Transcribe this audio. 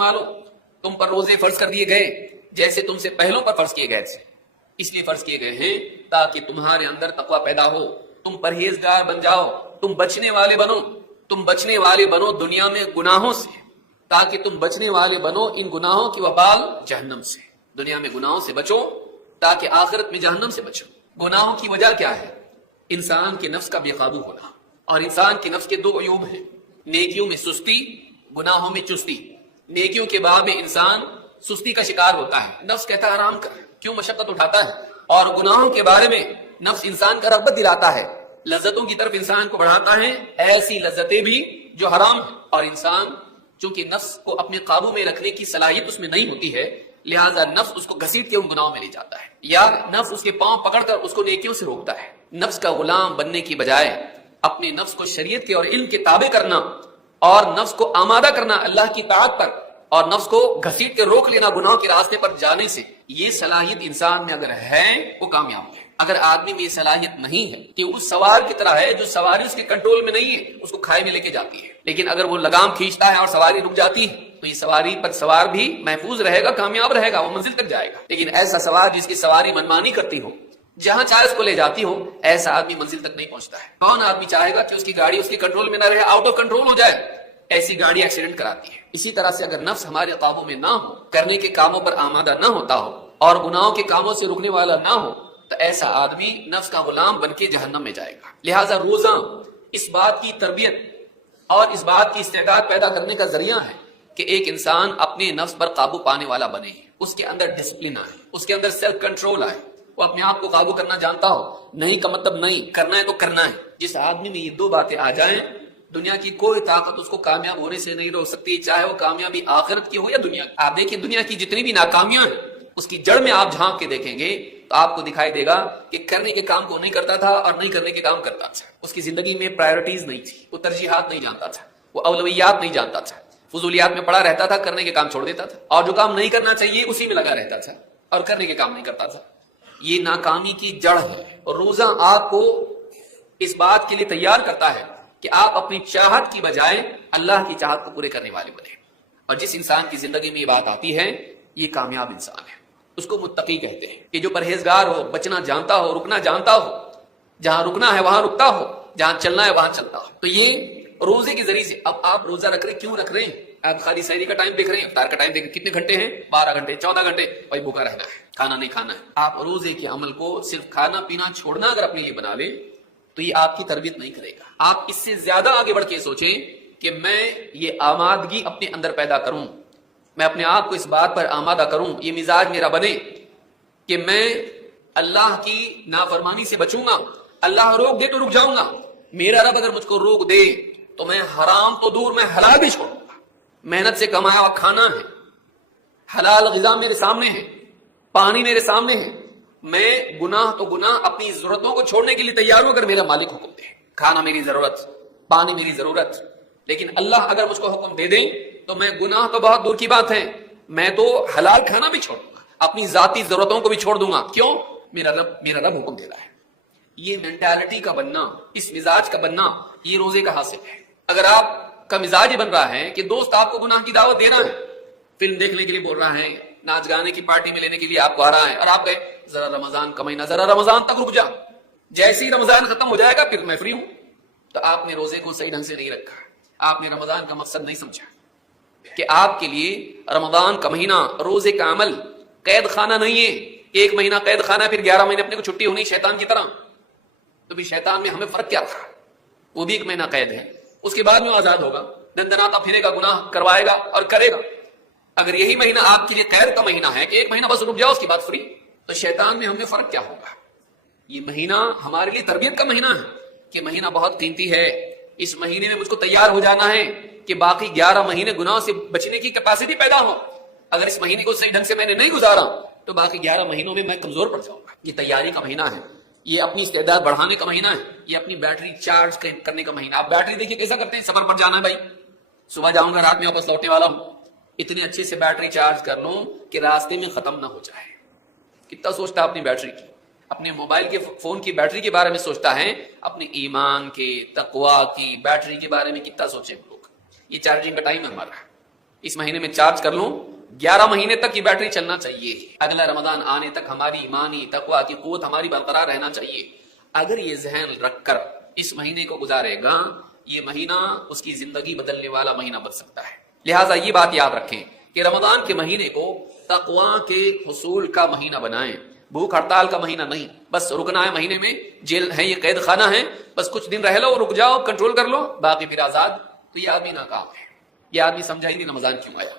والوں تم پر روزے فرض کر دیے گئے جیسے تم سے پہلوں پر فرض کیے گئے تھے، اس لیے فرض کیے گئے ہیں تاکہ تمہارے اندر تقوی پیدا ہو، تم پرہیزگار بن جاؤ، تم بچنے والے بنو دنیا میں گناہوں سے، تاکہ تم بچنے والے بنو ان گناہوں کی وبال جہنم سے۔ دنیا میں گناہوں سے بچو تاکہ آخرت میں جہنم سے بچو۔ گناہوں کی وجہ کیا ہے؟ انسان کے نفس کا بے قابو ہونا، اور انسان کے نفس کے دو عیوب ہیں، نیکیوں میں سستی، گناہوں میں چستی۔ نیکیوں کے باب میں انسان سستی کا شکار ہوتا ہے، نفس کہتا ہے آرام کر، کیوں مشقت اٹھاتا ہے، اور گناہوں کے بارے میں نفس انسان کا رغبت دلاتا ہے، لذتوں کی طرف انسان کو بڑھاتا ہے، ایسی لذتیں بھی جو حرام ہیں، اور انسان چونکہ نفس کو اپنے قابو میں رکھنے کی صلاحیت اس میں نہیں ہوتی ہے، لہذا نفس اس کو گھسیٹ کے ان گناہوں میں لے جاتا ہے، یا نفس اس کے پاؤں پکڑ کر اس کو نیکیوں سے روکتا ہے۔ نفس کا غلام بننے کی بجائے اپنے نفس کو شریعت کے اور علم کے تابع کرنا، اور نفس کو آمادہ کرنا اللہ کی طاعت پر، اور نفس کو گھسیٹ کے روک لینا گناہوں کے راستے پر جانے سے، یہ صلاحیت انسان میں اگر ہے وہ کامیاب ہے۔ اگر آدمی میں یہ صلاحیت نہیں ہے کہ اس سوار کی طرح ہے جو سواری اس کے کنٹرول میں نہیں ہے، اس کو کھائے میں لے کے جاتی ہے، لیکن اگر وہ لگام کھینچتا ہے اور سواری رک جاتی ہے تو یہ سواری پر سوار بھی محفوظ رہے گا، کامیاب رہے گا، وہ منزل تک جائے گا۔ لیکن ایسا سوار جس کی سواری منمانی کرتی ہو، جہاں چاہے اس کو لے جاتی ہو، ایسا آدمی منزل تک نہیں پہنچتا ہے۔ کون آدمی چاہے گا کہ اس کی گاڑی اس کے کنٹرول میں نہ رہے، آؤٹ آف کنٹرول ہو جائے؟ ایسی گاڑی ایکسیڈنٹ کراتی ہے۔ اسی طرح سے اگر نفس ہمارے قابو میں نہ ہو، کرنے کے کاموں پر آمادہ نہ ہوتا ہو، اور گناہوں کے کاموں سے رکنے والا نہ ہو، تو ایسا آدمی نفس کا غلام بن کے جہنم میں جائے گا۔ لہٰذا روزہ اس بات کی تربیت اور اس بات کی استعداد پیدا کرنے کا ذریعہ ہے کہ ایک انسان اپنے نفس پر قابو پانے والا بنے، اس کے اندر ڈسپلن آئے، اس کے اندر سیلف کنٹرول آئے، وہ اپنے آپ کو قابو کرنا جانتا ہو، نہیں کا مطلب نہیں، کرنا ہے تو کرنا ہے۔ جس آدمی میں یہ دو باتیں آ جائیں، دنیا کی کوئی طاقت اس کو کامیاب ہونے سے نہیں روک سکتی، چاہے وہ کامیابی آخرت کی ہو یا دنیا کی۔ آپ دیکھیں دنیا کی جتنی بھی ناکامیاں ہیں، اس کی جڑ میں آپ جھانک کے دیکھیں گے تو آپ کو دکھائی دے گا کہ کرنے کے کام کو نہیں کرتا تھا اور نہیں کرنے کے کام کرتا تھا۔ اس کی زندگی میں پرائرٹیز نہیں تھی، وہ ترجیحات نہیں جانتا تھا، وہ اولویات نہیں جانتا تھا، فضولیات میں پڑا رہتا تھا، کرنے کے کام چھوڑ دیتا تھا، اور جو کام نہیں کرنا چاہیے اسی میں لگا رہتا تھا اور کرنے کے کام نہیں کرتا تھا۔ یہ ناکامی کی جڑ ہے، اور روزہ آپ کو اس بات کے لیے تیار کرتا ہے کہ آپ اپنی چاہت کی بجائے اللہ کی چاہت کو پورے کرنے والے بنے۔ اور جس انسان کی زندگی میں یہ بات آتی ہے، یہ کامیاب انسان ہے، اس کو متقی کہتے ہیں، کہ جو پرہیزگار ہو، بچنا جانتا ہو، رکنا جانتا ہو، جہاں رکنا ہے وہاں رکتا ہو، جہاں چلنا ہے وہاں چلتا ہو۔ تو یہ روزے کے ذریعے سے اب آپ روزہ رکھ رہے، کیوں رکھ رہے ہیں؟ آپ خالی سحری کا ٹائم دیکھ رہے ہیں، افطار کا ٹائم دیکھ رہے ہیں، کتنے گھنٹے ہیں؟ 12 گھنٹے، 14 گھنٹے، بھائی بھوکا رہنا ہے، کھانا نہیں کھانا ہے۔ آپ روزے کے عمل کو صرف کھانا پینا چھوڑنا اگر اپنے لیے بنا لیں تو یہ آپ کی تربیت نہیں کرے گا۔ آپ اس سے زیادہ آگے بڑھ کے سوچیں کہ میں یہ آمادگی اپنے اندر پیدا کروں، میں اپنے آپ کو اس بات پر آمادہ کروں، یہ مزاج میرا بنے کہ میں اللہ کی نافرمانی سے بچوں گا، اللہ روک دے تو رک جاؤں گا، میرا رب اگر مجھ کو روک دے تو میں حرام تو دور میں حلال بھی چھوڑوں گا۔ محنت سے کمایا ہوا کھانا ہے، حلال غذا میرے سامنے ہے، پانی میرے سامنے ہے، میں گناہ تو گناہ اپنی ضرورتوں کو چھوڑنے کے لیے تیار ہوں اگر میرا مالک حکم دے۔ کھانا میری ضرورت، پانی میری ضرورت، لیکن اللہ اگر مجھ کو حکم دے دیں تو میں گناہ تو بہت دور کی بات ہے، میں تو حلال کھانا بھی چھوڑ دوں گا، اپنی ذاتی ضرورتوں کو بھی چھوڑ دوں گا۔ کیوں؟ میرا رب حکم دے رہا ہے۔ یہ مینٹالٹی کا بننا، اس مزاج کا بننا، یہ روزے کا حاصل ہے۔ اگر آپ کا مزاج بن رہا ہے کہ دوست آپ کو گناہ کی دعوت دینا ہے، فلم دیکھنے کے لیے بول رہا ہے، ناچ گانے کی پارٹی میں لینے کے لیے آپ کو آ رہا ہے، اور آپ کہے ذرا رمضان کا مہینہ، ذرا رمضان تک رک جا، جیسے ہی رمضان ختم ہو جائے گا پھر میں فری ہوں، تو آپ نے روزے کو صحیح ڈھنگ سے نہیں رکھا، آپ نے رمضان کا مقصد نہیں سمجھا کہ آپ کے لیے رمضان کا مہینہ روزے کا عمل قید خانہ نہیں ہے کہ 1 مہینہ قید خانہ پھر 11 مہینے اپنے کو چھٹی ہونی شیطان کی طرح۔ تو بھی شیطان میں ہمیں فرق کیا تھا؟ وہ بھی 1 مہینہ قید ہے، اس کے بعد میں آزاد ہوگا، دندناتا پھرے گا، گناہ کروائے گا اور کرے گا۔ اگر یہی مہینہ آپ کے لیے قید کا مہینہ ہے کہ 1 مہینہ بس رک جاؤ اس کے بعد فری، تو شیطان میں ہم میں فرق کیا ہوگا؟ یہ مہینہ ہمارے لیے تربیت کا مہینہ ہے کہ مہینہ بہت قیمتی ہے، اس مہینے میں مجھ کو تیار ہو جانا ہے کہ باقی 11 مہینے گناہوں سے بچنے کی کیپیسٹی پیدا ہو۔ اگر اس مہینے کو صحیح ڈھنگ سے میں نے نہیں گزارا تو باقی 11 مہینوں میں کمزور پڑ جاؤں گا۔ یہ تیاری کا مہینہ ہے، یہ اپنی استعداد بڑھانے کا مہینہ ہے، یہ اپنی بیٹری چارج کرنے کا مہینہ۔ آپ بیٹری دیکھیے کیسا کرتے ہیں، سفر پر جانا ہے بھائی، صبح جاؤں گا رات میں واپس لوٹنے والا ہوں، اتنے اچھے سے بیٹری چارج کر لوں کہ راستے میں ختم نہ ہو جائے۔ کتنا سوچتا ہے اپنی بیٹری کی، اپنے موبائل کے فون کی بیٹری کے بارے میں سوچتا ہے، اپنے ایمان کے، تقوی کی بیٹری کے بارے میں کتنا سوچیں لوگ۔ یہ چارجنگ کا ٹائم ہے ہمارا، اس مہینے میں چارج کر لوں، 11 مہینے تک یہ بیٹری چلنا چاہیے، اگلا رمضان آنے تک ہماری ایمانی تقویٰ کی قوت ہماری برقرار رہنا چاہیے۔ اگر یہ ذہن رکھ کر اس مہینے کو گزارے گا، یہ مہینہ اس کی زندگی بدلنے والا مہینہ بن سکتا ہے۔ لہٰذا یہ بات یاد رکھیں کہ رمضان کے مہینے کو تقویٰ کے حصول کا مہینہ بنائیں، بھوک ہڑتال کا مہینہ نہیں۔ بس رکنا ہے مہینے میں، جیل ہے، یہ قید خانہ ہے، بس کچھ دن رہ لو، رک جاؤ، کنٹرول کر لو، باقی پھر آزاد۔ تو یہ آدمی ناکام ہے، یہ آدمی سمجھا ہی نہیں رمضان کیوں آیا۔